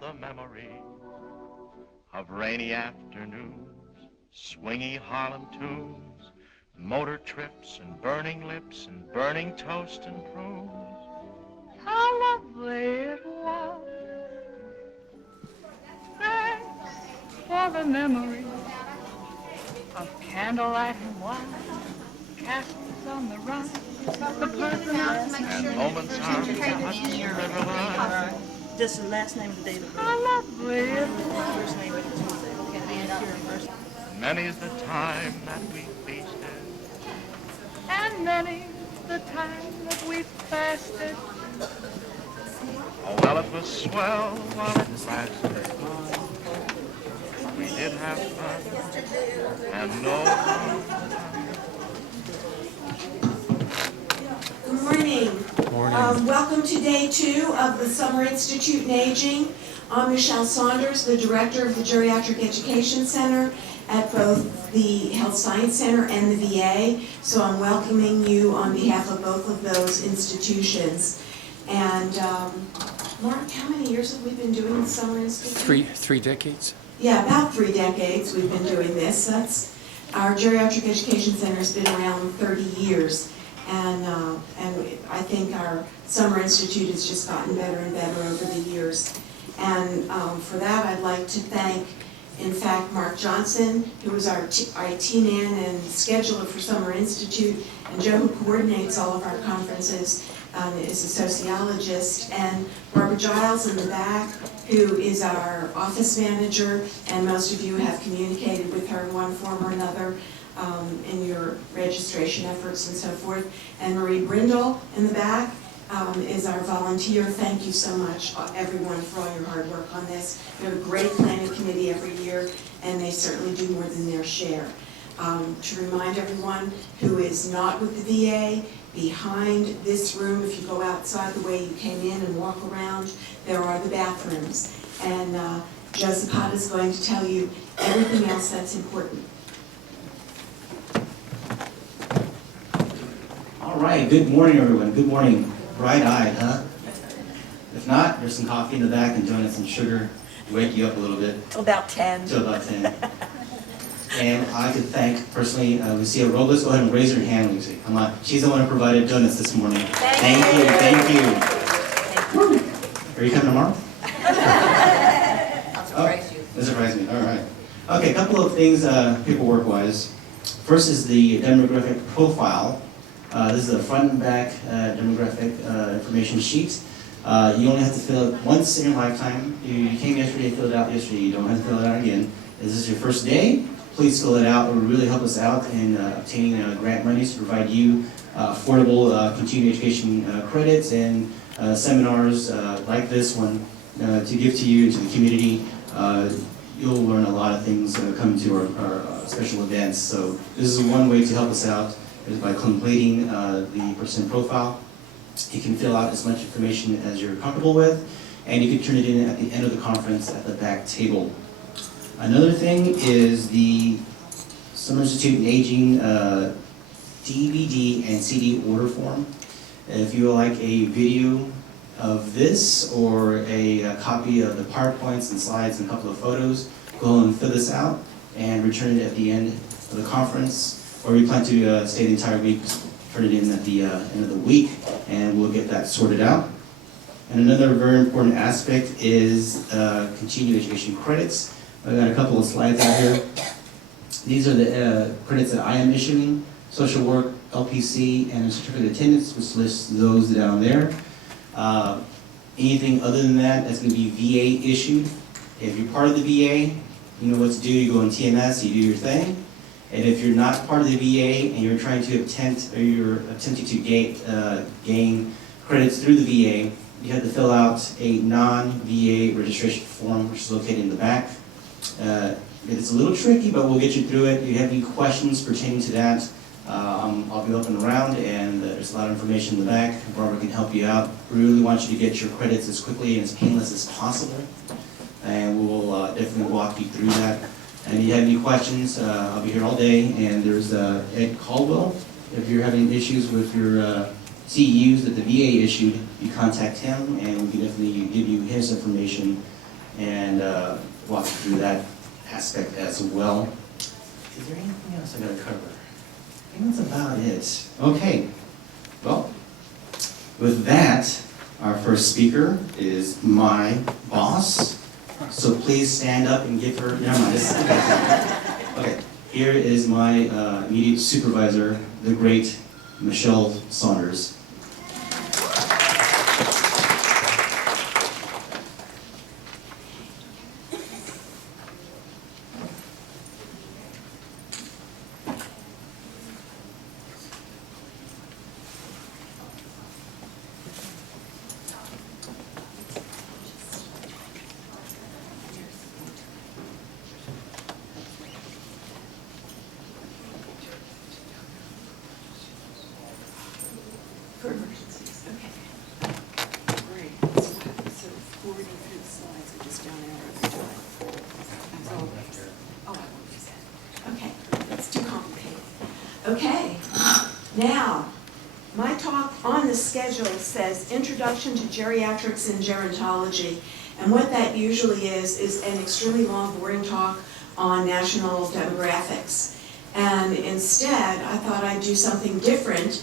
all the memory of rainy afternoons, swingy Harlem tunes, motor trips and burning lips and burning toast and prunes. How lovely it was. Thanks for the memory of candlelight and wine, castles on the Rhine, the perfume and moments on the Hudson River line. Just the last name of the day of the birth. How lovely it was. First name of the Tuesday. Okay. Many's the time that we feasted, and many's the time that we fasted. Oh, well, it was swell while it lasted. We did have fun, and no harm. Good morning. Welcome to day 2 of the Summer Institute in Aging. I'm Michele Saunders, the director of the Geriatric Education Center at both the Health Science Center and the VA. So I'm welcoming you on behalf of both of those institutions. And Mark, how many years have we been doing the Summer Institute? Three decades. Yeah, about 3 decades we've been doing this. That's our Geriatric Education Center has been around 30 years. And I think our Summer Institute has just gotten better and better over the years. And for that, I'd like to thank, in fact, Mark Johnson, who was our IT man and scheduler for Summer Institute, and Joe, who coordinates all of our conferences, is a sociologist, and Barbara Giles in the back, who is our office manager, and most of you have communicated with her in one form or another in your registration efforts and so forth. And Marie Brindle in the back is our volunteer. Thank you so much, everyone, for all your hard work on this. We have a great planning committee every year, and they certainly do more than their share. To remind everyone who is not with the VA, behind this room, if you go outside the way you came in and walk around, there are the bathrooms. And Joe Zapata is going to tell you everything else that's important. All right, good morning, everyone. Good morning. Bright-eyed, huh? If not, there's some coffee in the back and donuts and sugar to wake you up a little bit. Till about 10. Till about 10. And I could thank, personally, Lucia Robles. Go ahead and raise your hand, Lucy. Come on. She's the one who provided donuts this morning. Thank you. Thank you. Woo. Are you coming tomorrow? I'll surprise you. That surprised me. All right. Okay, a couple of things paperwork-wise. First is the demographic profile. This is a front and back demographic information sheet. You only have to fill it once in your lifetime. You came yesterday, filled it out yesterday. You don't have to fill it out again. Is this your first day? Please fill it out. It would really help us out in obtaining grant monies to provide you affordable continuing education credits and seminars like this one to give to you, to the community. You'll learn a lot of things coming to our special events. So this is one way to help us out, is by completing the person profile. You can fill out as much information as you're comfortable with, and you can turn it in at the end of the conference at the back table. Another thing is the Summer Institute in Aging DVD and CD order form. If you would like a video of this or a copy of the PowerPoints and slides and a couple of photos, go and fill this out and return it at the end of the conference. Or we plan to stay the entire week, turn it in at the end of the week, and we'll get that sorted out. And another very important aspect is continuing education credits. I've got a couple of slides out here. These are the credits that I am issuing: social work, LPC, and a certificate of attendance, which lists those down there. Anything other than that, that's going to be VA issued. If you're part of the VA, you know what to do. You go on TMS, you do your thing. And if you're not part of the VA and you're trying to you're attempting to gain credits through the VA, you have to fill out a non-VA registration form, which is located in the back. It's a little tricky, but we'll get you through it. If you have any questions pertaining to that, I'll be looking around, and there's a lot of information in the back. Barbara can help you out. We really want you to get your credits as quickly and as painless as possible, and we will definitely walk you through that. And if you have any questions, I'll be here all day. And there's Ed Caldwell. If you're having issues with your CEUs that the VA issued, you contact him, and we can definitely give you his information and walk you through that aspect as well. Is there anything else I gotta cover? I think that's about it. Okay, well, with that, our first speaker is my boss. So please stand up and give her, never mind, this is, okay. Here is my immediate supervisor, the great Michele Saunders. For emergencies, okay. Great. So forwarding through the slides are just down there every time. As always. Oh, I won't use that. Okay, it's too complicated. Okay, now, my talk on the schedule says Introduction to Geriatrics and Gerontology. And what that usually is an extremely long, boring talk on national demographics. And instead, I thought I'd do something different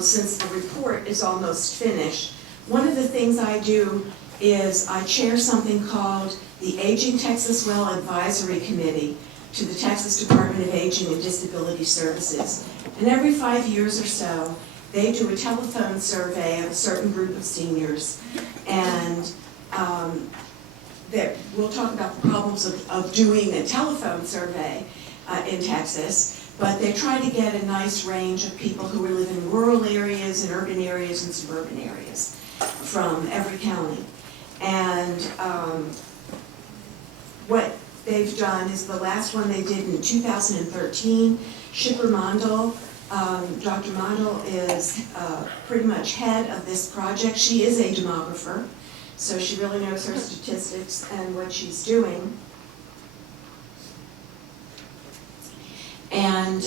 since the report is almost finished. One of the things I do is I chair something called the Aging Texas Well Advisory Committee to the Texas Department of Aging and Disability Services. And every 5 years or so, they do a telephone survey of a certain group of seniors. And that we'll talk about the problems of doing a telephone survey in Texas. But they try to get a nice range of people who live in rural areas and urban areas and suburban areas from every county. And what they've done is the last one they did in 2013, Shipper Mondal. Dr. Mondal is pretty much head of this project. She is a demographer, so she really knows her statistics and what she's doing. And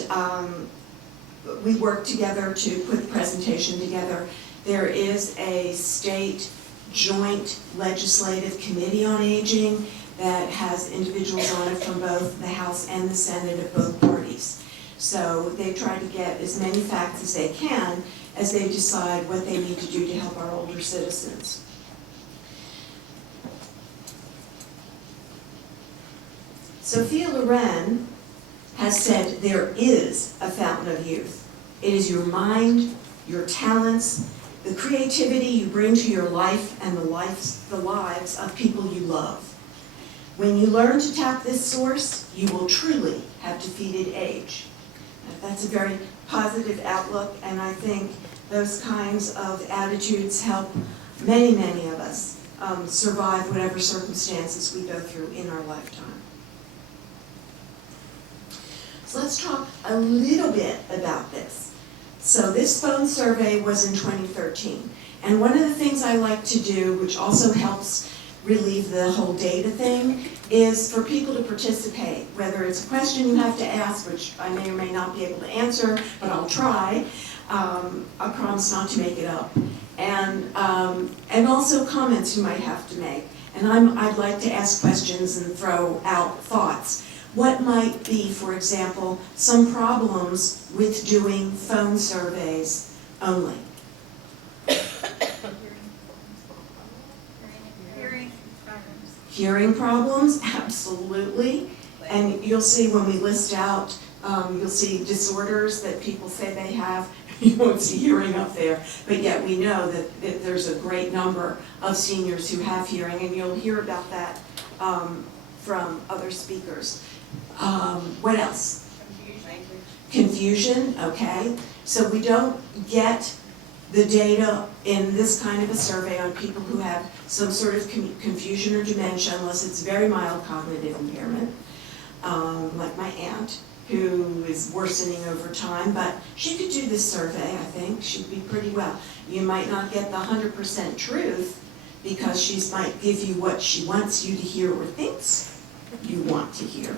we worked together to put the presentation together. There is a state joint legislative committee on aging that has individuals on it from both the House and the Senate of both parties. So they try to get as many facts as they can as they decide what they need to do to help our older citizens. Sophia Loren has said there is a fountain of youth. It is your mind, your talents, the creativity you bring to your life and the lives of people you love. When you learn to tap this source, you will truly have defeated age. That's a very positive outlook, and I think those kinds of attitudes help many, many of us survive whatever circumstances we go through in our lifetime. So let's talk a little bit about this. So this phone survey was in 2013, and one of the things I like to do, which also helps relieve the whole data thing, is for people to participate, whether it's a question you have to ask, which I may or may not be able to answer, but I'll try. I promise not to make it up. And also comments you might have to make. And I'd like to ask questions and throw out thoughts. What might be, for example, some problems with doing phone surveys only? Hearing problems, absolutely. And you'll see when we list out, you'll see disorders that people say they have. You won't see hearing up there, but yet we know that there's a great number of seniors who have hearing, and you'll hear about that from other speakers. What else? Confusion, okay. So we don't get the data in this kind of a survey on people who have some sort of confusion or dementia, unless it's very mild cognitive impairment, like my aunt, who is worsening over time, but she could do this survey, I think. She'd be pretty well. You might not get the 100% truth, because she might give you what she wants you to hear or thinks you want to hear.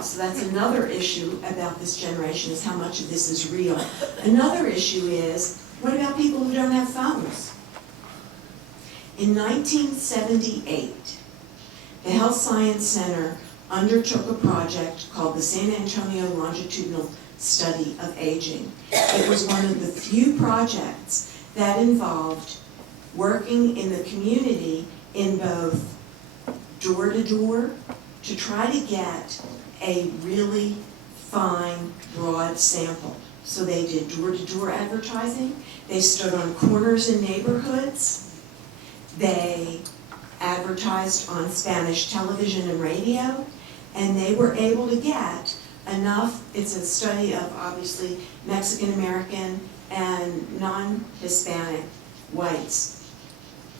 So that's another issue about this generation, is how much of this is real. Another issue is, what about people who don't have phones? In 1978, the Health Science Center undertook a project called the San Antonio Longitudinal Study of Aging. It was one of the few projects that involved working in the community in both door-to-door to try to get a really fine, broad sample. So they did door-to-door advertising, they stood on corners in neighborhoods, they advertised on Spanish television and radio, and they were able to get enough. It's a study of obviously Mexican-American and non-Hispanic whites.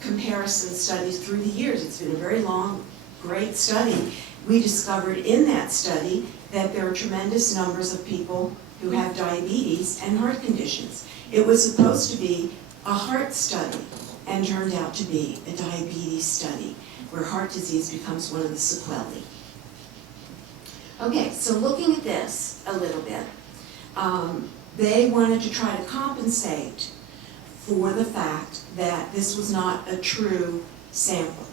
Comparison studies through the years. It's been a very long, great study. We discovered in that study that there are tremendous numbers of people who have diabetes and heart conditions. It was supposed to be a heart study and turned out to be a diabetes study where heart disease becomes one of the sequelae. Okay, so looking at this a little bit, they wanted to try to compensate for the fact that this was not a true sample.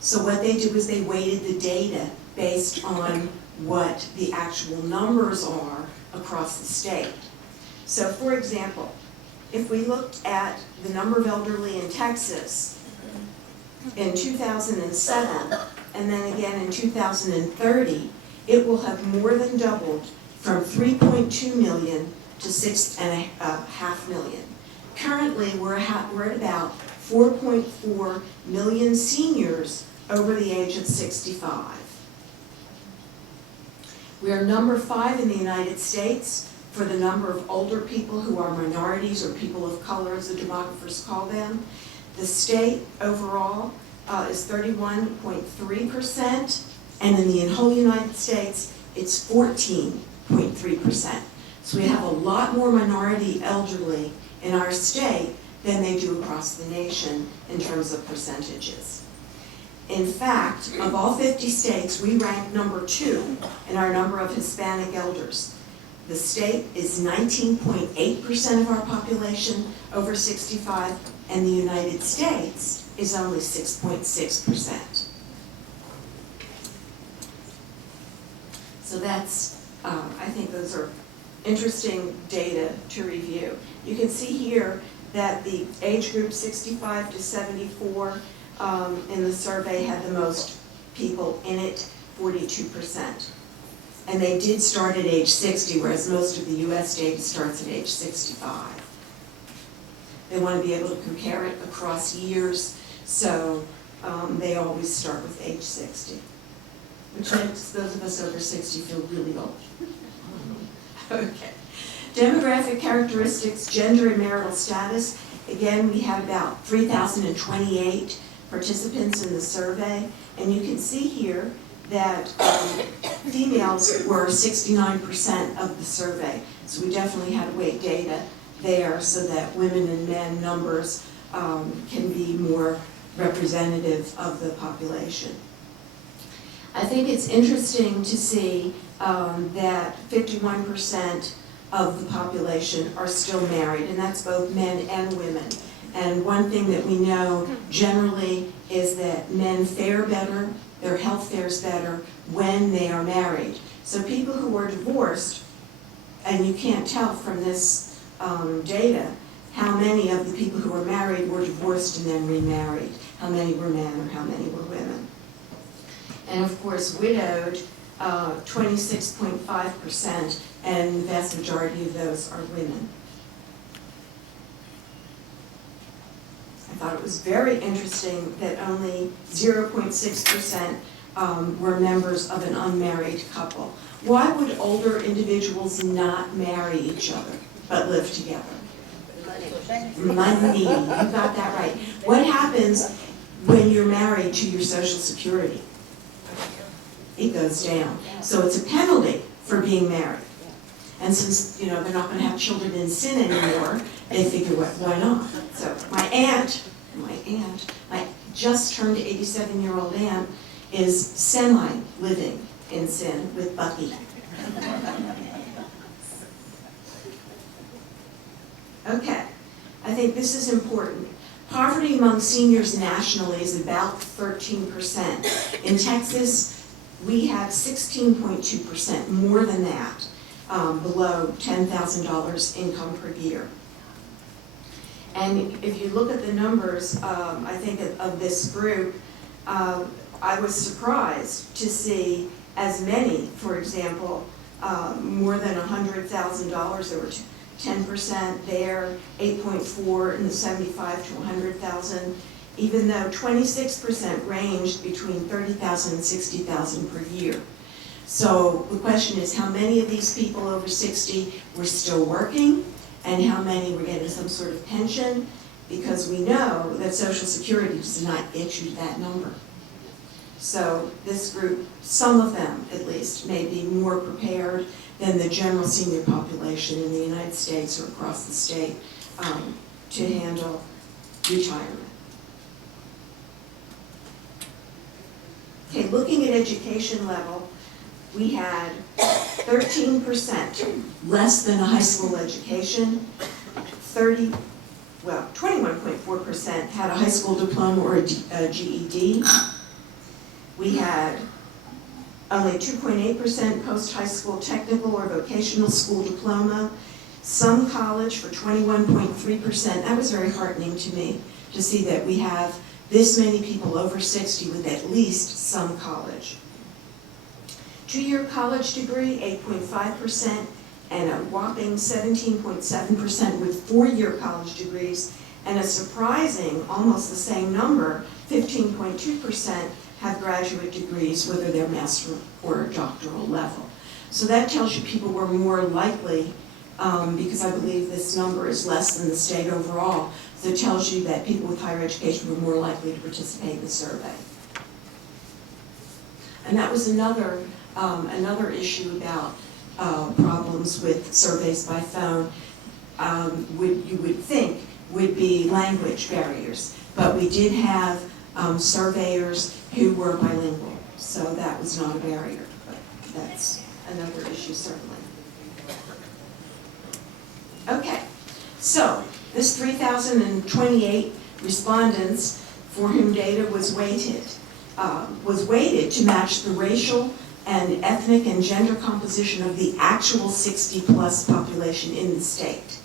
So what they did was they weighted the data based on what the actual numbers are across the state. So for example, if we looked at the number of elderly in Texas in 2007 and then again in 2030, it will have more than doubled from 3.2 million to 6.5 million. Currently, we're at about 4.4 million seniors over the age of 65. We are number 5 in the United States for the number of older people who are minorities or people of color, as the demographers call them. The state overall is 31.3%, and in the whole United States, it's 14.3%. So we have a lot more minority elderly in our state than they do across the nation in terms of percentages. In fact, of all 50 states, we rank number 2 in our number of Hispanic elders. The state is 19.8% of our population over 65, and the United States is only 6.6%. So that's, I think those are interesting data to review. You can see here that the age group 65 to 74 in the survey had the most people in it, 42%. And they did start at age 60, whereas most of the US data starts at age 65. They want to be able to compare it across years, so they always start with age 60, which makes those of us over 60 feel really old. Okay. Demographic characteristics, gender and marital status. Again, we had about 3,028 participants in the survey, and you can see here that females were 69% of the survey. So we definitely had to weight data there so that women and men numbers can be more representative of the population. I think it's interesting to see that 51% of the population are still married, and that's both men and women. And one thing that we know generally is that men fare better, their health fares better when they are married. So people who are divorced, and you can't tell from this data how many of the people who were married were divorced and then remarried, how many were men or how many were women. And of course, widowed, 26.5%, and the vast majority of those are women. I thought it was very interesting that only 0.6% were members of an unmarried couple. Why would older individuals not marry each other but live together? Money. You got that right. What happens when you're married to your Social Security? It goes down. So it's a penalty for being married. And since, you know, they're not going to have children in sin anymore, they figure, why not? So my just turned 87-year-old aunt is semi-living in sin with Bucky. Okay, I think this is important. Poverty among seniors nationally is about 13%. In Texas, we have 16.2%, more than that, below $10,000 income per year. And if you look at the numbers, I think of this group, I was surprised to see as many, for example, more than $100,000. There were 10% there, 8.4 in the 75 to 100,000, even though 26% ranged between 30,000 and 60,000 per year. So the question is, how many of these people over 60 were still working, and how many were getting some sort of pension? Because we know that Social Security does not get you that number. So this group, some of them at least, may be more prepared than the general senior population in the United States or across the state to handle retirement. Okay, looking at education level, we had 13% less than a high school education, 21.4% had a high school diploma or a GED. We had only 2.8% post-high school technical or vocational school diploma, some college for 21.3%. That was very heartening to me to see that we have this many people over 60 with at least some college. Two-year college degree, 8.5%, and a whopping 17.7% with four-year college degrees, and a surprising, almost the same number, 15.2%, have graduate degrees, whether they're master or doctoral level. So that tells you people were more likely, because I believe this number is less than the state overall, so it tells you that people with higher education were more likely to participate in the survey. And that was another issue about problems with surveys by phone. You would think would be language barriers, but we did have surveyors who were bilingual, so that was not a barrier, but that's another issue certainly. Okay, so this 3,028 respondents for whom data was weighted to match the racial and ethnic and gender composition of the actual 60-plus population in the state.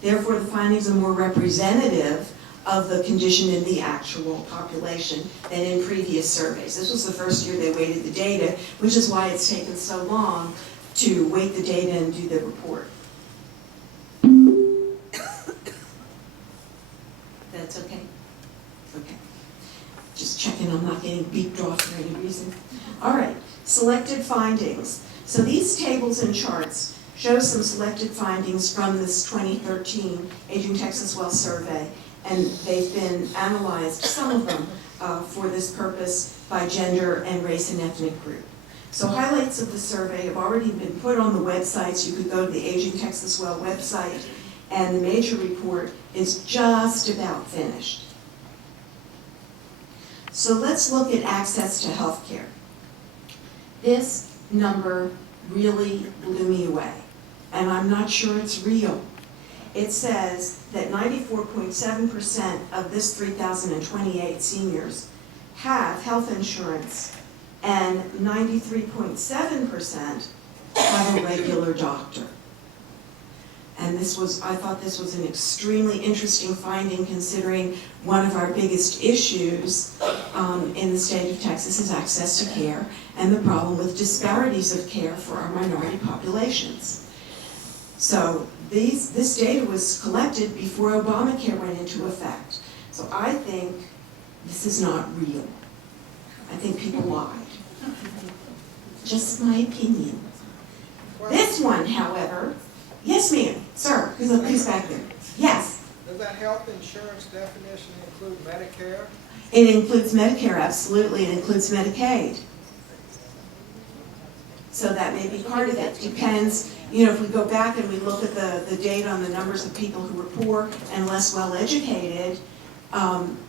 Therefore, the findings are more representative of the condition in the actual population than in previous surveys. This was the first year they weighted the data, which is why it's taken so long to weight the data and do the report. That's okay? Okay. Just checking I'm not getting beeped off for any reason. All right, selected findings. So these tables and charts show some selected findings from this 2013 Aging Texas Well survey, and they've been analyzed, some of them, for this purpose by gender and race and ethnic group. So highlights of the survey have already been put on the websites. You could go to the Aging Texas Well website, and the major report is just about finished. So let's look at access to health care. This number really blew me away, and I'm not sure it's real. It says that 94.7% of this 3,028 seniors have health insurance, and 93.7% have a regular doctor. And I thought this was an extremely interesting finding, considering one of our biggest issues in the state of Texas is access to care and the problem with disparities of care for our minority populations. So this data was collected before Obamacare went into effect. So I think this is not real. I think people lied. Just my opinion. This one, however, yes ma'am, sir, who's back there? Yes. Does that health insurance definition include Medicare? It includes Medicare, absolutely. It includes Medicaid. So that may be part of it. Depends, if we go back and we look at the data on the numbers of people who were poor and less well educated,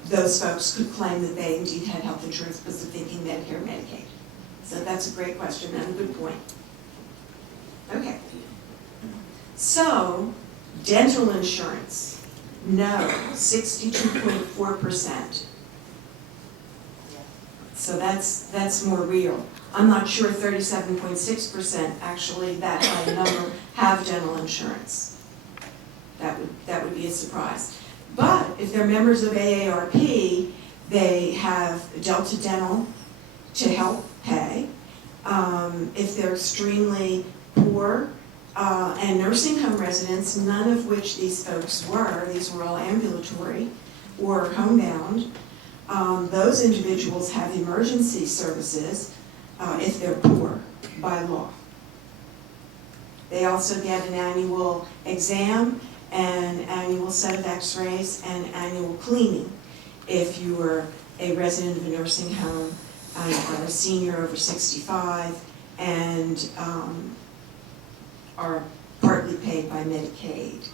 those folks could claim that they indeed had health insurance because of thinking Medicare and Medicaid. So that's a great question and a good point. Okay. So, dental insurance. No, 62.4%. So that's more real. I'm not sure 37.6% actually, that high number, have dental insurance. That would be a surprise. But if they're members of AARP, they have Delta Dental to help pay. If they're extremely poor, and nursing home residents, none of which these folks were, these were all ambulatory or homebound, those individuals have emergency services if they're poor by law. They also get an annual exam, an annual set of x-rays, and annual cleaning if you are a resident of a nursing home or a senior over 65 and are partly paid by Medicaid.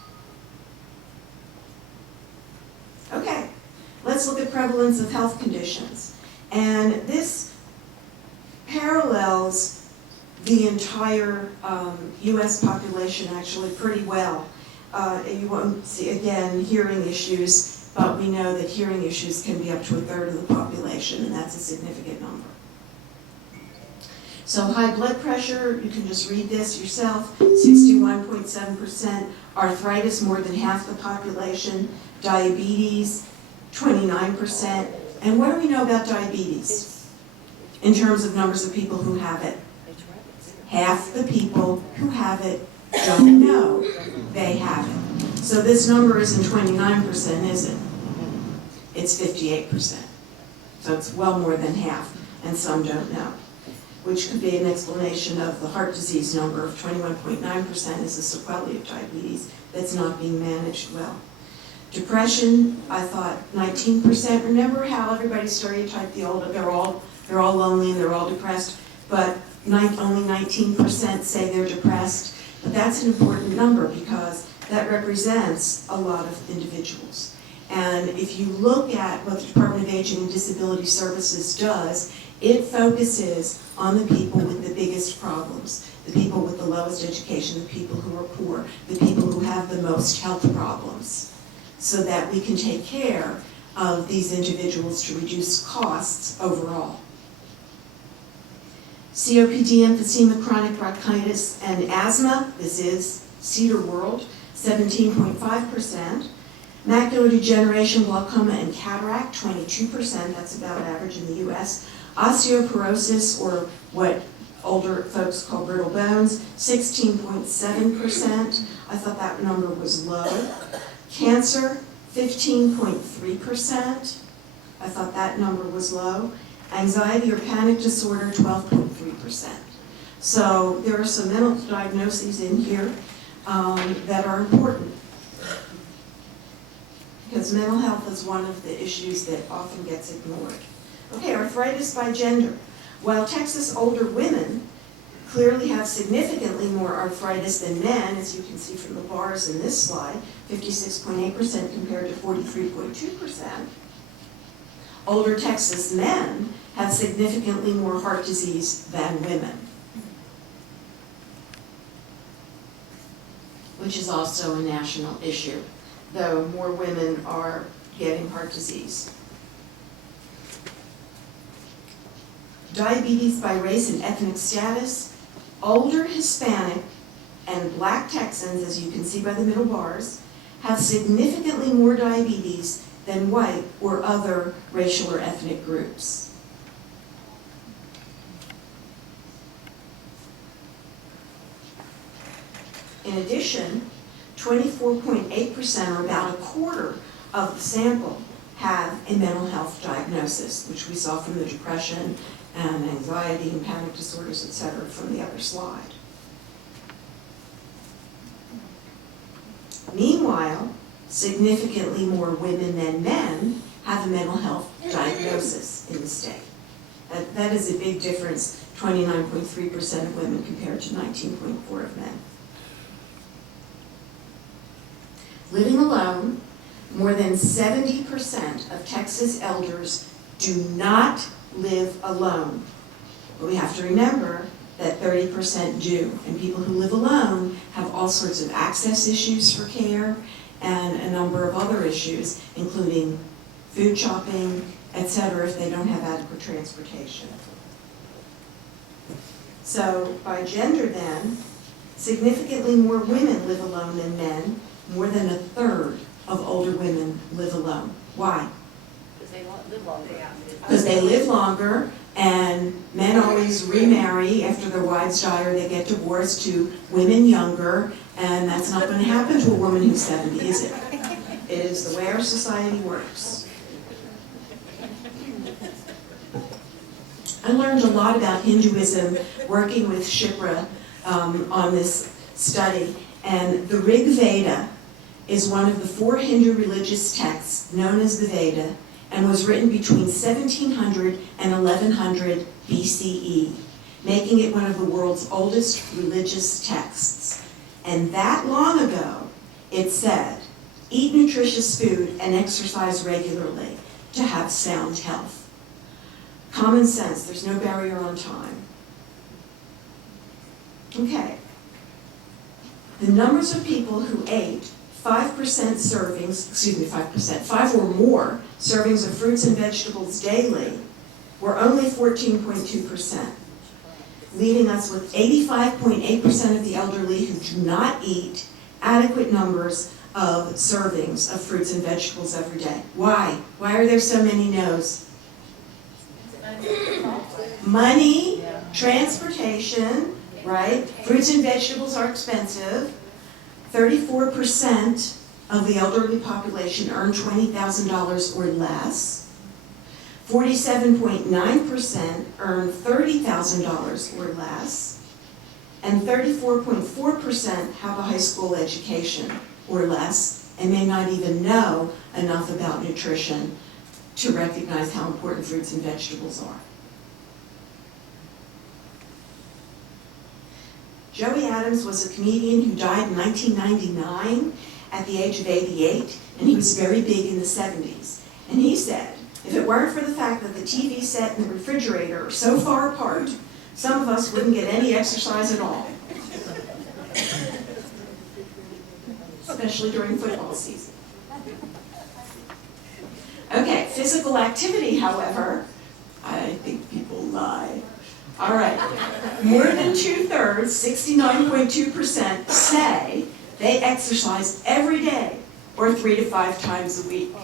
Okay, let's look at prevalence of health conditions. And this parallels the entire US population actually pretty well. You won't see, again, hearing issues, but we know that hearing issues can be up to 1/3 of the population, and that's a significant number. So high blood pressure, you can just read this yourself, 61.7%, arthritis, more than half the population, diabetes, 29%. And what do we know about diabetes in terms of numbers of people who have it? Half the people who have it don't know they have it. So this number isn't 29%, is it? It's 58%. So it's well more than half, and some don't know, which could be an explanation of the heart disease number of 21.9% is a sequelae of diabetes that's not being managed well. Depression, I thought 19%. Remember how everybody stereotyped the older, they're all lonely and they're all depressed, but only 19% say they're depressed. But that's an important number because that represents a lot of individuals. And if you look at what the Department of Aging and Disability Services does, it focuses on the people with the biggest problems, the people with the lowest education, the people who are poor, the people who have the most health problems, so that we can take care of these individuals to reduce costs overall. COPD, emphysema, chronic bronchitis, and asthma, this is Cedar World, 17.5%. Macular degeneration, glaucoma, and cataract, 22%, that's about average in the US. Osteoporosis, or what older folks call brittle bones, 16.7%. I thought that number was low. Cancer, 15.3%. I thought that number was low. Anxiety or panic disorder, 12.3%. So there are some mental diagnoses in here that are important, because mental health is one of the issues that often gets ignored. Okay, arthritis by gender. While Texas older women clearly have significantly more arthritis than men, as you can see from the bars in this slide, 56.8% compared to 43.2%, older Texas men have significantly more heart disease than women, which is also a national issue, though more women are getting heart disease. Diabetes by race and ethnic status. Older Hispanic and Black Texans, as you can see by the middle bars, have significantly more diabetes than white or other racial or ethnic groups. In addition, 24.8%, or about a quarter of the sample, have a mental health diagnosis, which we saw from the depression and anxiety and panic disorders, etc., from the other slide. Meanwhile, significantly more women than men have a mental health diagnosis in the state. That is a big difference, 29.3% of women compared to 19.4% of men. Living alone, more than 70% of Texas elders do not live alone. But we have to remember that 30% do. And people who live alone have all sorts of access issues for care and a number of other issues, including food shopping, etc., if they don't have adequate transportation. So by gender then, significantly more women live alone than men. More than a third of older women live alone. Why? Because they live longer. Because they live longer, and men always remarry after their wives die or they get divorced to women younger, and that's not going to happen to a woman who's 70, is it? It is the way our society works. I learned a lot about Hinduism working with Shipra on this study, and the Rig Veda is one of the 4 Hindu religious texts known as the Veda, and was written between 1700 and 1100 BCE, making it one of the world's oldest religious texts. And that long ago, it said, eat nutritious food and exercise regularly to have sound health. Common sense, there's no barrier on time. Okay. The numbers of people who ate 5 or more servings of fruits and vegetables daily were only 14.2%, leaving us with 85.8% of the elderly who do not eat adequate numbers of servings of fruits and vegetables every day. Why? Why are there so many no's? Money, transportation, right? Fruits and vegetables are expensive. 34% of the elderly population earn $20,000 or less. 47.9% earn $30,000 or less. And 34.4% have a high school education or less and may not even know enough about nutrition to recognize how important fruits and vegetables are. Joey Adams was a comedian who died in 1999 at the age of 88, and he was very big in the 70s. And he said, if it weren't for the fact that the TV set and the refrigerator are so far apart, some of us wouldn't get any exercise at all. Especially during football season. Okay, physical activity, however, I think people lie. All right, more than 2/3, 69.2%, say they exercise every day or 3 to 5 times a week.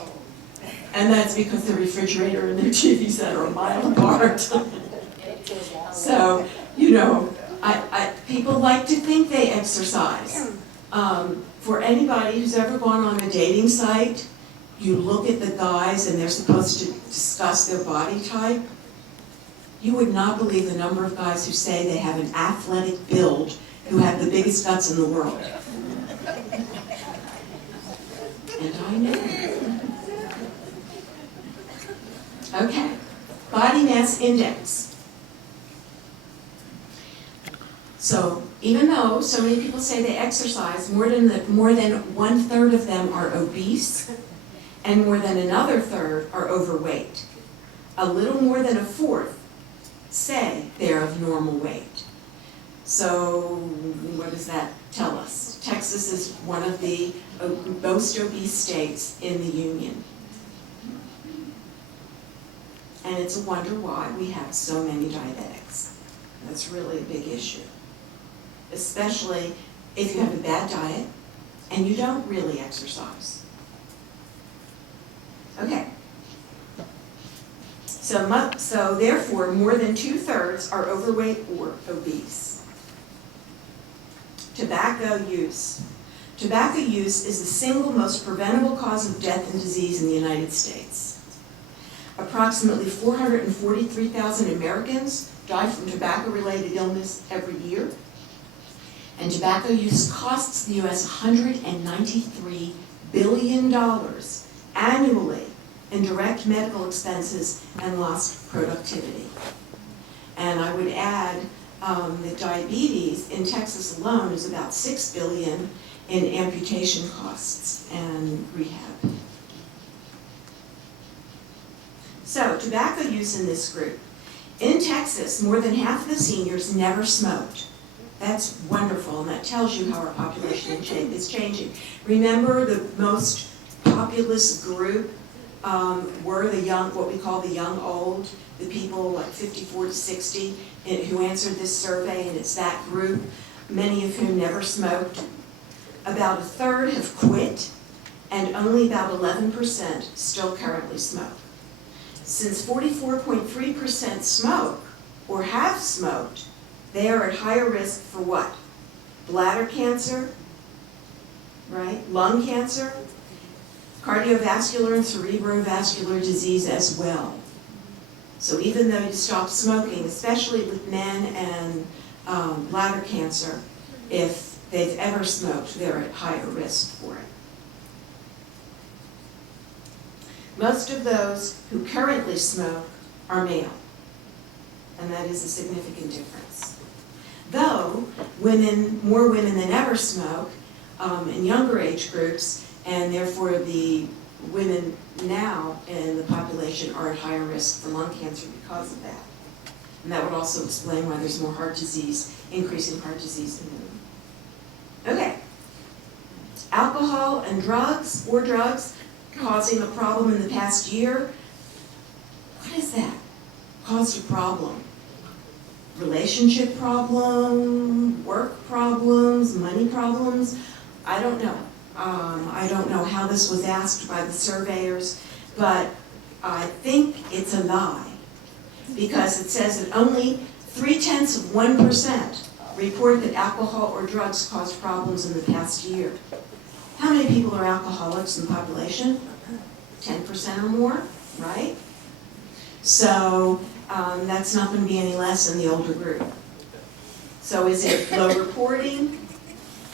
And that's because the refrigerator and the TV set are a mile apart. So, you know, people like to think they exercise. For anybody who's ever gone on a dating site, you look at the guys and they're supposed to discuss their body type. You would not believe the number of guys who say they have an athletic build who have the biggest guts in the world. And I know. Okay, body mass index. So even though so many people say they exercise, more than 1/3 of them are obese, and more than another third are overweight. A little more than 1/4 say they're of normal weight. So what does that tell us? Texas is one of the most obese states in the Union. And it's a wonder why we have so many diabetics. That's really a big issue. Especially if you have a bad diet and you don't really exercise. Okay. So therefore, more than 2/3 are overweight or obese. Tobacco use. Tobacco use is the single most preventable cause of death and disease in the United States. Approximately 443,000 Americans die from tobacco-related illness every year. And tobacco use costs the U.S. $193 billion annually in direct medical expenses and lost productivity. And I would add that diabetes in Texas alone is about $6 billion in amputation costs and rehab. So, tobacco use in this group. In Texas, more than half of the seniors never smoked. That's wonderful, and that tells you how our population is changing. Remember, the most populous group were the young, what we call the young old, the people like 54 to 60 who answered this survey, and it's that group, many of whom never smoked. About a third have quit, and only about 11% still currently smoke. Since 44.3% smoke or have smoked, they are at higher risk for what? Bladder cancer, right? Lung cancer, cardiovascular and cerebrovascular disease as well. So even though you stop smoking, especially with men and bladder cancer, if they've ever smoked, they're at higher risk for it. Most of those who currently smoke are male, and that is a significant difference. Though more women than ever smoke in younger age groups, and therefore the women now in the population are at higher risk for lung cancer because of that. And that would also explain why there's more heart disease, increasing heart disease in women. Okay. Alcohol and drugs, or drugs, causing a problem in the past year. What is that? Caused a problem. Relationship problem, work problems, money problems. I don't know. I don't know how this was asked by the surveyors, but I think it's a lie, because it says that only 0.3% report that alcohol or drugs caused problems in the past year. How many people are alcoholics in the population? 10% or more, right? So that's not going to be any less in the older group. So is it low reporting?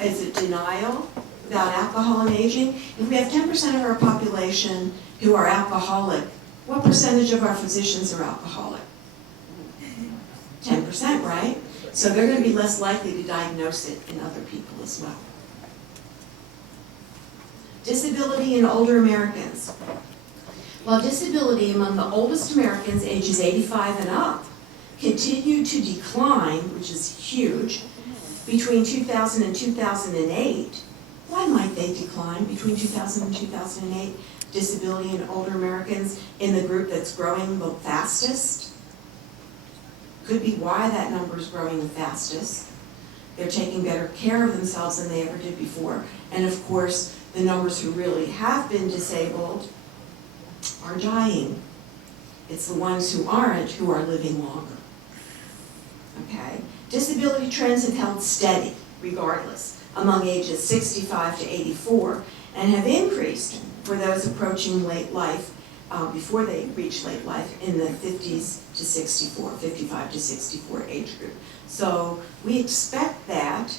Is it denial about alcohol and aging? If we have 10% of our population who are alcoholic, what percentage of our physicians are alcoholic? 10%, right? So they're going to be less likely to diagnose it in other people as well. Disability in older Americans. While disability among the oldest Americans, ages 85 and up, continued to decline, which is huge, between 2000 and 2008, why might they decline between 2000 and 2008? Disability in older Americans in the group that's growing the fastest? Could be why that number is growing the fastest. They're taking better care of themselves than they ever did before. And of course, the numbers who really have been disabled are dying. It's the ones who aren't who are living longer. Okay? Disability trends have held steady, regardless, among ages 65 to 84, and have increased for those approaching late life, before they reach late life, in the 50s to 64, 55 to 64 age group. So we expect that,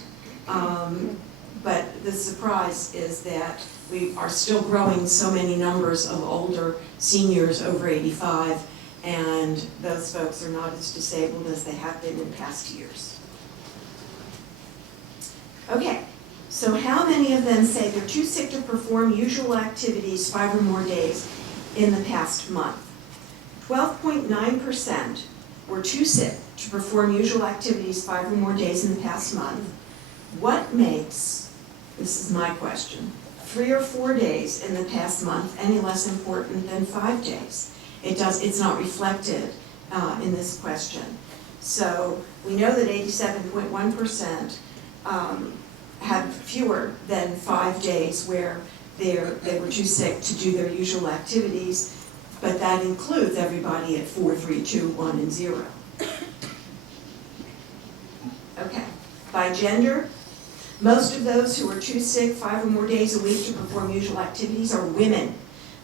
but the surprise is that we are still growing so many numbers of older seniors over 85, and those folks are not as disabled as they have been in past years. Okay, so how many of them say they're too sick to perform usual activities 5 or more days in the past month? 12.9% were too sick to perform usual activities 5 or more days in the past month. What makes, this is my question, 3 or 4 days in the past month any less important than 5 days? It's not reflected in this question. So we know that 87.1% had fewer than 5 days where they were too sick to do their usual activities, but that includes everybody at 4, 3, 2, 1, and 0. Okay, by gender, most of those who are too sick 5 or more days a week to perform usual activities are women,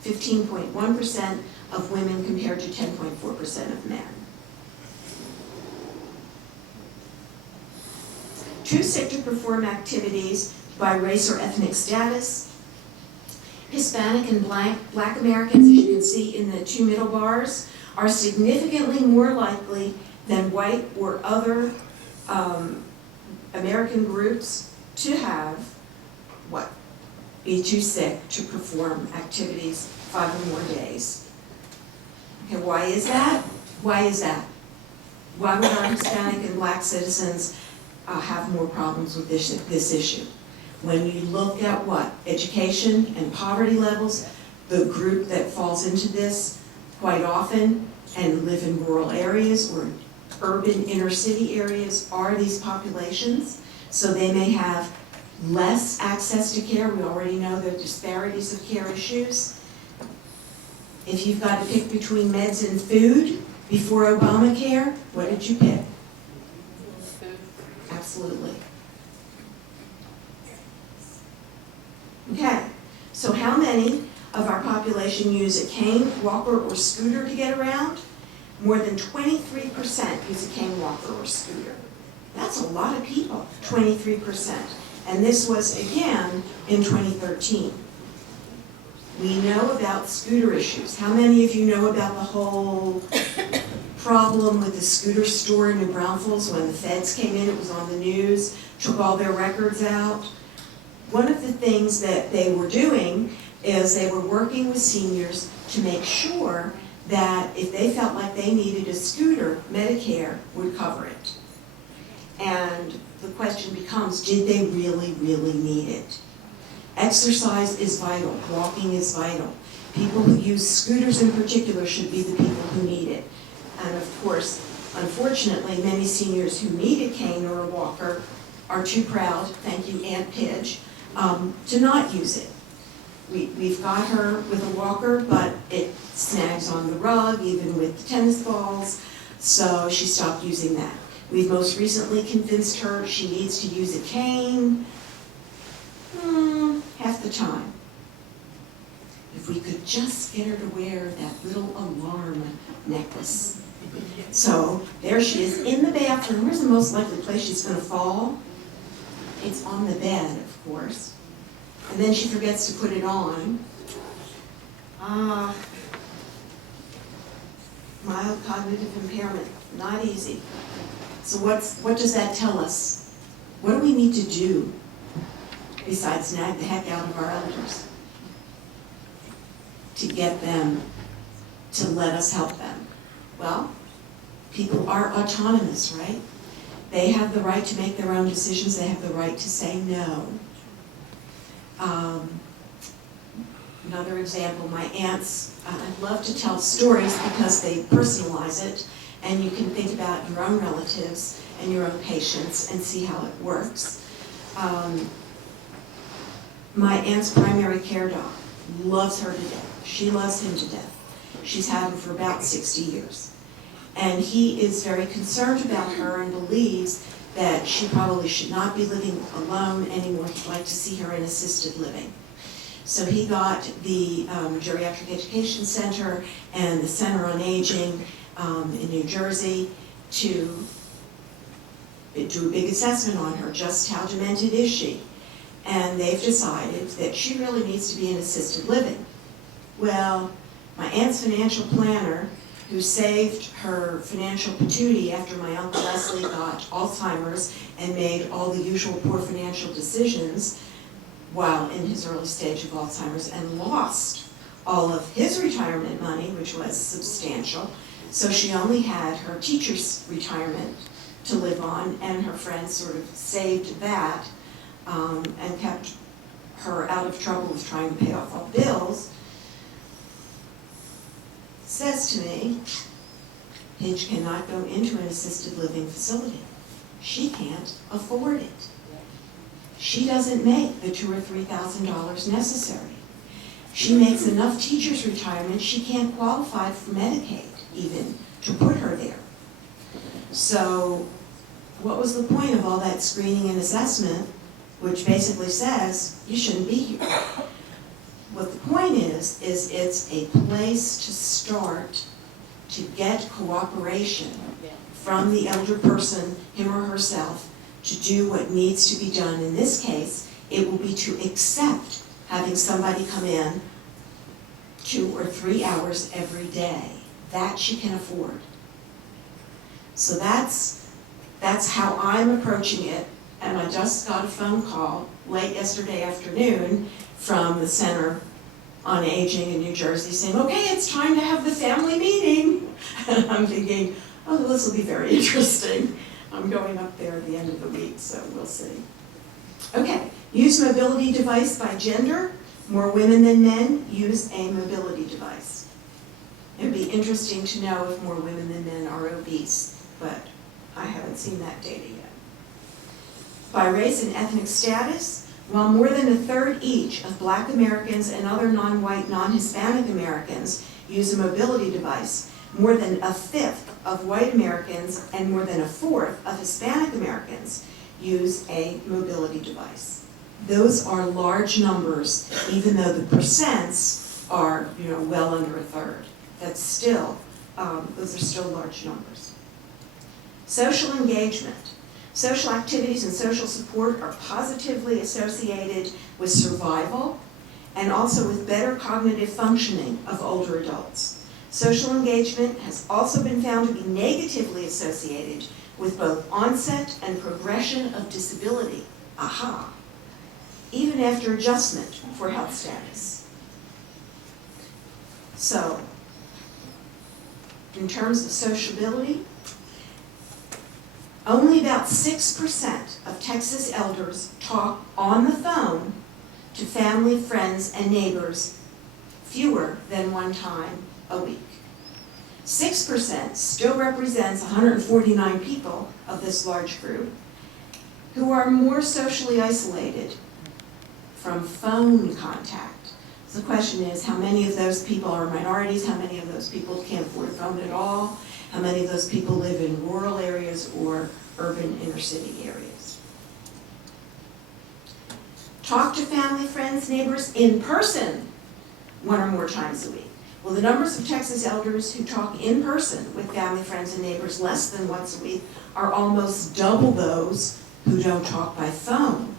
15.1% of women compared to 10.4% of men. Too sick to perform activities by race or ethnic status. Hispanic and Black Americans, as you can see in the 2 middle bars, are significantly more likely than white or other American groups to have, what? Be too sick to perform activities 5 or more days. Okay, why is that? Why is that? Why would our Hispanic and Black citizens have more problems with this issue. When you look at what? Education and poverty levels, the group that falls into this quite often and live in rural areas or urban inner city areas are these populations. So they may have less access to care. We already know there are disparities of care issues. If you've got to pick between meds and food before Obamacare, what did you pick? Food. Absolutely. Okay, so how many of our population use a cane, walker, or scooter to get around? More than 23% use a cane, walker, or scooter. That's a lot of people, 23%. And this was, again, in 2013. We know about scooter issues. How many of you know about the whole problem with the scooter store in New Braunfels when the feds came in? It was on the news, took all their records out. One of the things that they were doing is they were working with seniors to make sure that if they felt like they needed a scooter, Medicare would cover it. And the question becomes, did they really, really need it? Exercise is vital. Walking is vital. People who use scooters in particular should be the people who need it. And of course, unfortunately, many seniors who need a cane or a walker are too proud, thank you, Aunt Pidge, to not use it. We've got her with a walker, but it snags on the rug, even with the tennis balls, so she stopped using that. We've most recently convinced her she needs to use a cane, half the time. If we could just get her to wear that little alarm necklace. So there she is in the bathroom. Where's the most likely place she's going to fall? It's on the bed, of course. And then she forgets to put it on. Mild cognitive impairment, not easy. So what does that tell us? What do we need to do besides nag the heck out of our elders to get them to let us help them? Well, people are autonomous, right? They have the right to make their own decisions. They have the right to say no. Another example, my aunts, I love to tell stories because they personalize it, and you can think about your own relatives and your own patients and see how it works. My aunt's primary care doc loves her to death. She loves him to death. She's had him for about 60 years. And he is very concerned about her and believes that she probably should not be living alone anymore. He'd like to see her in assisted living. So he got the Geriatric Education Center and the Center on Aging in New Jersey to do a big assessment on her. Just how demented is she? And they've decided that she really needs to be in assisted living. Well, my aunt's financial planner, who saved her financial patootie after my Uncle Leslie got Alzheimer's and made all the usual poor financial decisions while in his early stage of Alzheimer's and lost all of his retirement money, which was substantial. So she only had her teacher's retirement to live on, and her friends sort of saved that and kept her out of trouble with trying to pay off all bills. Says to me, Paige cannot go into an assisted living facility. She can't afford it. She doesn't make the $2,000 or $3,000 necessary. She makes enough teacher's retirement, she can't qualify for Medicaid even to put her there. So what was the point of all that screening and assessment, which basically says you shouldn't be here? What the point is it's a place to start to get cooperation from the elder person, him or herself, to do what needs to be done. In this case, it will be to accept having somebody come in 2 or 3 hours every day. That she can afford. So that's how I'm approaching it. And I just got a phone call late yesterday afternoon from the Center on Aging in New Jersey saying, okay, it's time to have the family meeting. And I'm thinking, oh, this will be very interesting. I'm going up there at the end of the week, so we'll see. Okay, use mobility device by gender. More women than men use a mobility device. It'd be interesting to know if more women than men are obese, but I haven't seen that data yet. By race and ethnic status, while more than a third each of Black Americans and other non-white, non-Hispanic Americans use a mobility device, more than a fifth of white Americans and more than a fourth of Hispanic Americans use a mobility device. Those are large numbers, even though the percents are, well under a third. That's still, those are still large numbers. Social engagement. Social activities and social support are positively associated with survival and also with better cognitive functioning of older adults. Social engagement has also been found to be negatively associated with both onset and progression of disability. Aha! Even after adjustment for health status. So, in terms of sociability, only about 6% of Texas elders talk on the phone to family, friends, and neighbors fewer than one time a week. 6% still represents 149 people of this large group who are more socially isolated from phone contact. So the question is, how many of those people are minorities? How many of those people can't afford a phone at all? How many of those people live in rural areas or urban inner city areas? Talk to family, friends, neighbors in person 1 or more times a week. Well, the numbers of Texas elders who talk in person with family, friends, and neighbors less than once a week are almost double those who don't talk by phone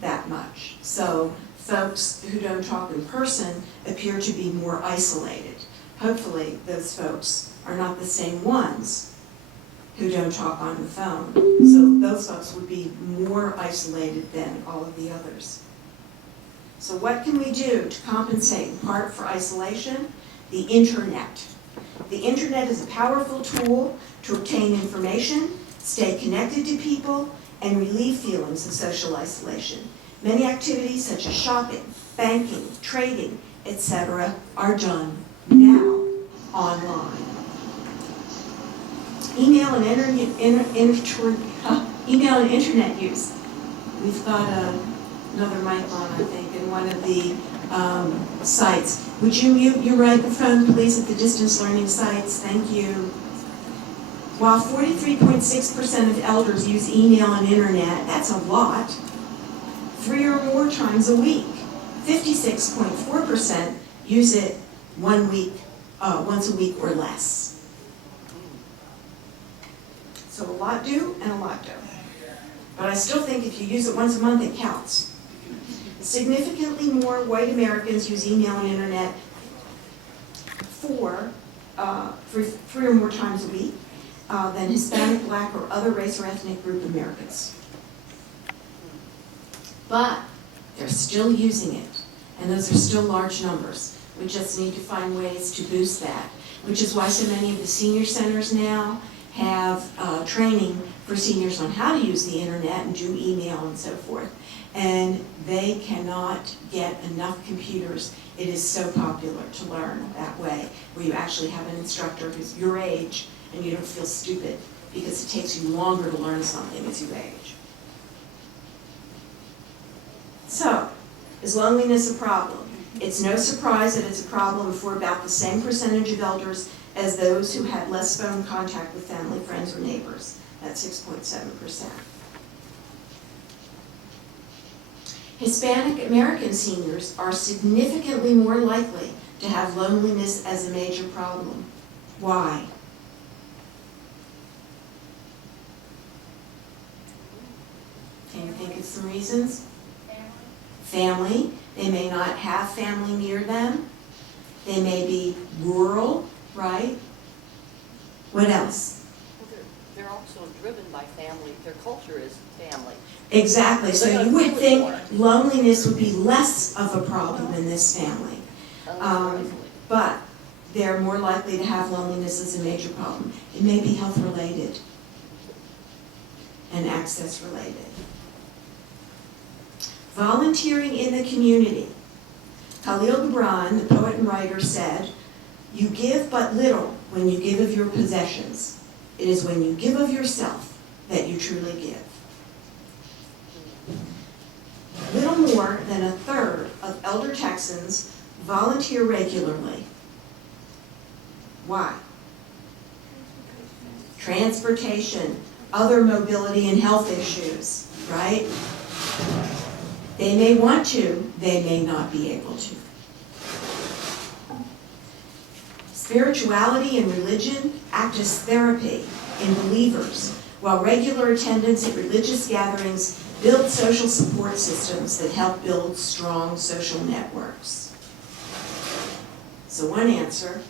that much. So folks who don't talk in person appear to be more isolated. Hopefully those folks are not the same ones who don't talk on the phone. So those folks would be more isolated than all of the others. So what can we do to compensate in part for isolation? The internet. The internet is a powerful tool to obtain information, stay connected to people, and relieve feelings of social isolation. Many activities such as shopping, banking, trading, etc. are done now online. Email and internet use. We've got another mic on, I think, in one of the sites. Would you mute your microphone, please, at the distance learning sites? Thank you. While 43.6% of elders use email and internet, that's a lot, 3 or more times a week. 56.4% use it once a week or less. So a lot do and a lot don't. But I still think if you use it once a month, it counts. Significantly more white Americans use email and internet 3 or more times a week than Hispanic, Black, or other race or ethnic group Americans. But they're still using it, and those are still large numbers. We just need to find ways to boost that, which is why so many of the senior centers now have training for seniors on how to use the internet and do email and so forth. And they cannot get enough computers. It is so popular to learn that way, where you actually have an instructor who's your age and you don't feel stupid because it takes you longer to learn something as you age. So, is loneliness a problem? It's no surprise that it's a problem for about the same percentage of elders as those who had less phone contact with family, friends, or neighbors. That's 6.7%. Hispanic American seniors are significantly more likely to have loneliness as a major problem. Why? Can you think of some reasons? Family. They may not have family near them. They may be rural, right? What else? Well, they're also driven by family. Their culture is family. Exactly. So you would think loneliness would be less of a problem in this family. But they're more likely to have loneliness as a major problem. It may be health related. and access related. Volunteering in the community. Khalil Gibran, the poet and writer, said, "You give but little when you give of your possessions. It is when you give of yourself that you truly give." Little more than a third of elder Texans volunteer regularly. Why? Transportation, other mobility and health issues, right? They may want to, they may not be able to. Spirituality and religion act as therapy in believers, while regular attendance at religious gatherings build social support systems that help build strong social networks. So one answer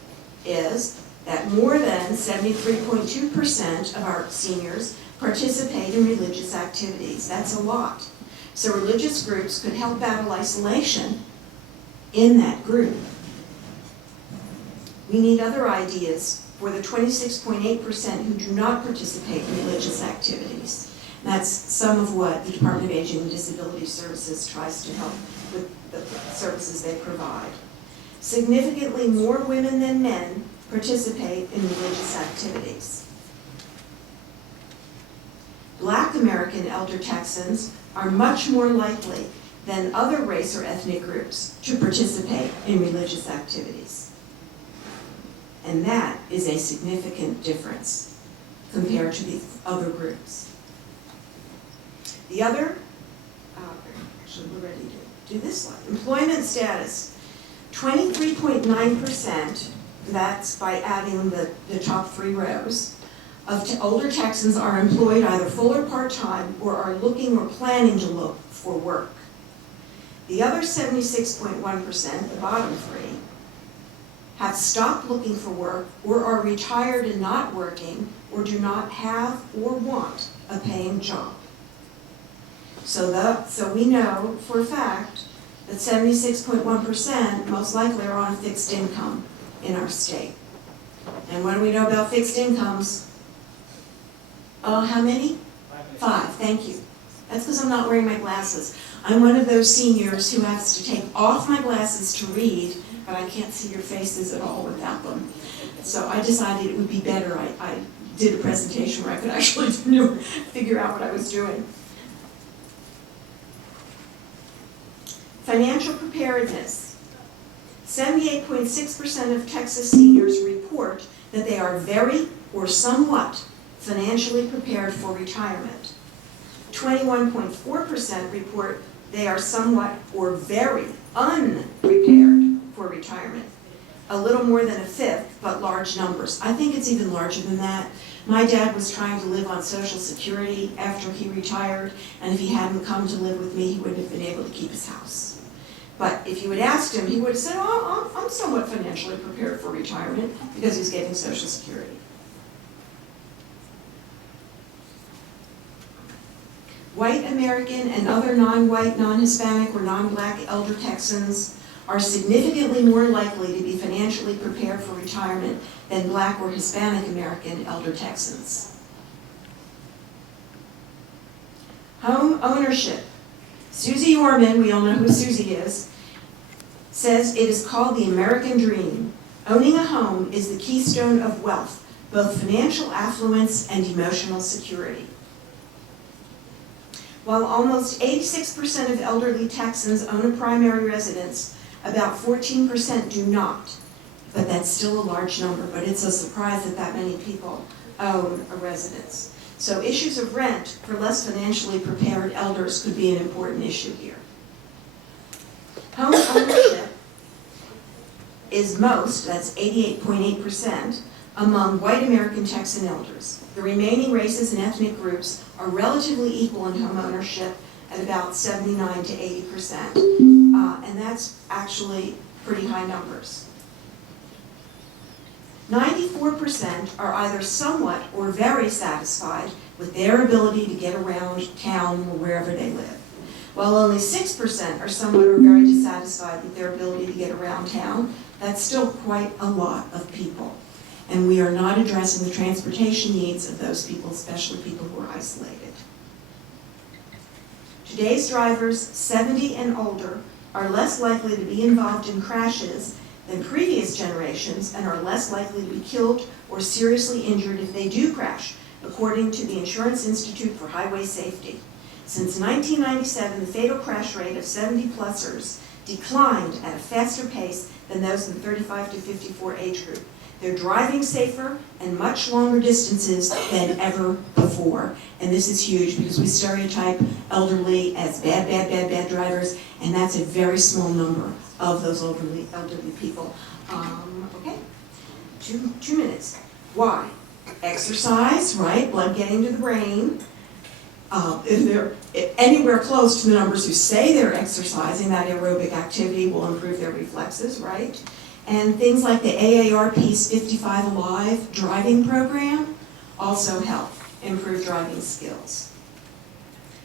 is that more than 73.2% of our seniors participate in religious activities. That's a lot. So religious groups could help battle isolation in that group. We need other ideas for the 26.8% who do not participate in religious activities. That's some of what the Department of Aging and Disability Services tries to help with the services they provide. Significantly more women than men participate in religious activities. Black American elder Texans are much more likely than other race or ethnic groups to participate in religious activities. And that is a significant difference compared to the other groups. The other, actually we're ready to do this slide. Employment status, 23.9%, that's by adding the top three rows, of older Texans are employed either full or part-time or are looking or planning to look for work. The other 76.1%, the bottom three, have stopped looking for work or are retired and not working or do not have or want a paying job. So we know for a fact that 76.1% most likely are on a fixed income in our state. And what do we know about fixed incomes? Oh, how many? 5, thank you. That's because I'm not wearing my glasses. I'm one of those seniors who has to take off my glasses to read, but I can't see your faces at all without them. So I decided it would be better. I did a presentation where I could actually figure out what I was doing. Financial preparedness. 78.6% of Texas seniors report that they are very or somewhat financially prepared for retirement. 21.4% report they are somewhat or very unprepared for retirement. A little more than a fifth, but large numbers. I think it's even larger than that. My dad was trying to live on Social Security after he retired, and if he hadn't come to live with me, he wouldn't have been able to keep his house. But if you had asked him, he would have said, oh, I'm somewhat financially prepared for retirement because he's getting Social Security. White American and other non-white, non-Hispanic, or non-black elder Texans are significantly more likely to be financially prepared for retirement than black or Hispanic American elder Texans. Home ownership. Susie Orman, we all know who Susie is, says it is called the American dream. Owning a home is the keystone of wealth, both financial affluence and emotional security. While almost 86% of elderly Texans own a primary residence, about 14% do not. But that's still a large number, but it's a surprise that that many people own a residence. So issues of rent for less financially prepared elders could be an important issue here. Home ownership is most, that's 88.8%, among white American Texan elders. The remaining races and ethnic groups are relatively equal in home ownership at about 79 to 80%. And that's actually pretty high numbers. 94% are either somewhat or very satisfied with their ability to get around town or wherever they live, while only 6% are somewhat or very dissatisfied with their ability to get around town. That's still quite a lot of people. And we are not addressing the transportation needs of those people, especially people who are isolated. Today's drivers, 70 and older, are less likely to be involved in crashes than previous generations and are less likely to be killed or seriously injured if they do crash, according to the Insurance Institute for Highway Safety. Since 1997, the fatal crash rate of 70-plussers declined at a faster pace than those in the 35 to 54 age group. They're driving safer and much longer distances than ever before. And this is huge because we stereotype elderly as bad drivers, and that's a very small number of those elderly people. Okay, two minutes. Why? Exercise, right? Blood getting to the brain. If they're anywhere close to the numbers who say they're exercising, that aerobic activity will improve their reflexes, right? And things like the AARP's 55 Alive driving program also help improve driving skills.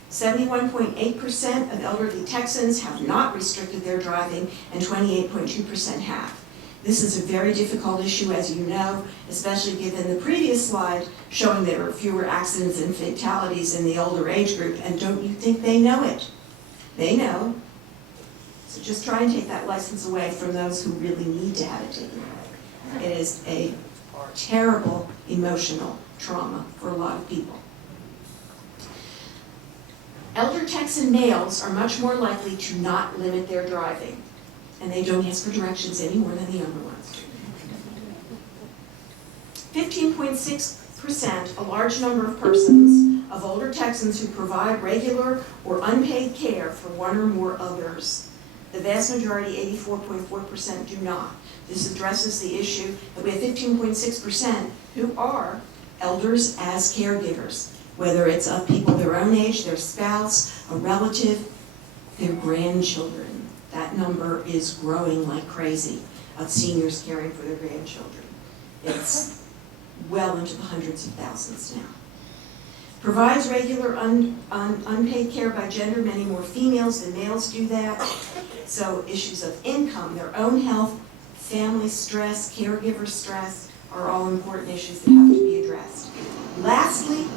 71.8% of elderly Texans have not restricted their driving, and 28.2% have. This is a very difficult issue, as you know, especially given the previous slide showing there are fewer accidents and fatalities in the older age group, and don't you think they know it? They know. So just try and take that license away from those who really need to have it taken away. It is a terrible emotional trauma for a lot of people. Elder Texan males are much more likely to not limit their driving, and they don't ask for directions any more than the younger ones do. 15.6%, a large number of persons, of older Texans who provide regular or unpaid care for one or more others. The vast majority, 84.4%, do not. This addresses the issue that we have 15.6% who are elders as caregivers, whether it's of people their own age, their spouse, a relative, their grandchildren. That number is growing like crazy of seniors caring for their grandchildren. It's well into the hundreds of thousands now. Provides regular unpaid care by gender. Many more females than males do that. So issues of income, their own health, family stress, caregiver stress are all important issues that have to be addressed. Lastly,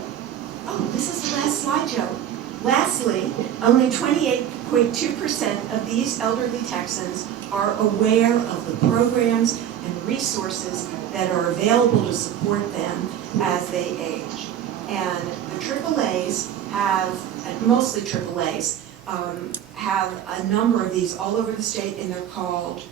this is the last slide, Joe. Lastly, only 28.2% of these elderly Texans are aware of the programs and resources that are available to support them as they age. And the AAAs have, and mostly AAAs, have a number of these all over the state, and they're called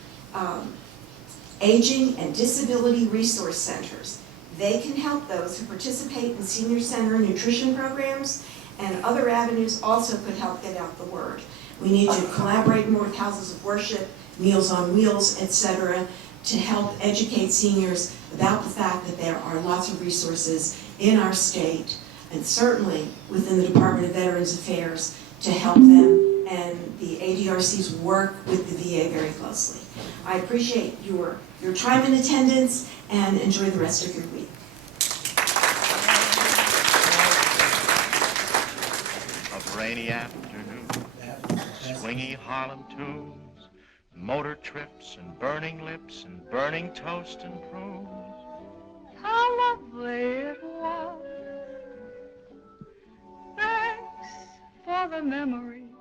Aging and Disability Resource Centers. They can help those who participate in senior center nutrition programs, and other avenues also could help get out the word. We need to collaborate more with houses of worship, Meals on Wheels, etc., to help educate seniors about the fact that there are lots of resources in our state, and certainly within the Department of Veterans Affairs, to help them, and the ADRCs work with the VA very closely. I appreciate your time and attendance, and enjoy the rest of your week. Of rainy afternoon, swingy Harlem tunes, motor trips and burning lips and burning toast and prunes. How lovely it was. Thanks for the memories